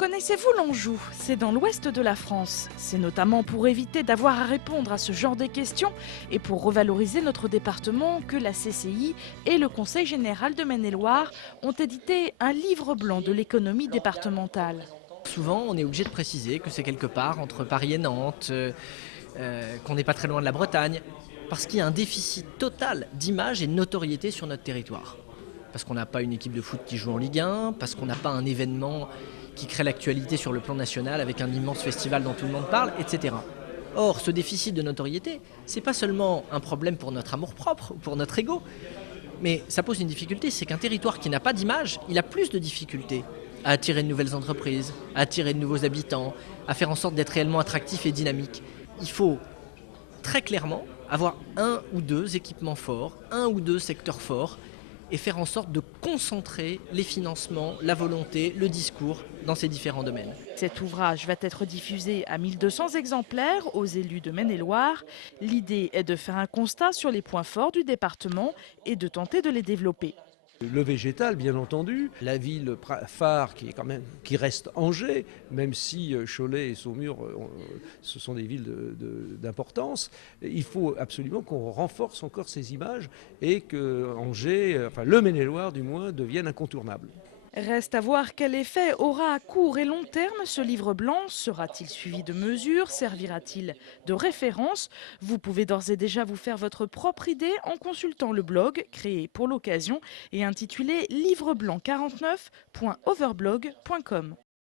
Connaissez-vous l'Anjou? C'est dans l'ouest de la France. C'est notamment pour éviter d'avoir à répondre à ce genre de questions et pour revaloriser notre département que la CCI et le Conseil général de Maine-et-Loire ont édité un livre blanc de l'économie départementale. Souvent, on est obligé de préciser que c'est quelque part entre Paris et Nantes, qu'on n'est pas très loin de la Bretagne, parce qu'il y a un déficit total d'image et de notoriété sur notre territoire. Parce qu'on n'a pas une équipe de foot qui joue en Ligue 1, parce qu'on n'a pas un événement qui crée l'actualité sur le plan national avec un immense festival dont tout le monde parle, etc. Or, ce déficit de notoriété, c'est pas seulement un problème pour notre amour-propre ou pour notre ego, mais ça pose une difficulté, c'est qu'un territoire qui n'a pas d'image, il a plus de difficultés à attirer de nouvelles entreprises, à attirer de nouveaux habitants, à faire en sorte d'être réellement attractif et dynamique. Il faut très clairement avoir un ou deux équipements forts, un ou deux secteurs forts, et faire en sorte de concentrer les financements, la volonté, le discours dans ces différents domaines. Cet ouvrage va être diffusé à 1200 exemplaires aux élus de Maine-et-Loire. L'idée est de faire un constat sur les points forts du département et de tenter de les développer. Le végétal, bien entendu, la ville phare qui reste Angers, même si Cholet et Saumur, ce sont des villes d'importance. Il faut absolument qu'on renforce encore ces images et que Angers, enfin le Maine-et-Loire du moins, devienne incontournable. Reste à voir quel effet aura à court et long terme ce livre blanc. Sera-t-il suivi de mesures? Servira-t-il de référence? Vous pouvez d'ores et déjà vous faire votre propre idée en consultant le blog créé pour l'occasion et intitulé livreblanc49.overblog.com.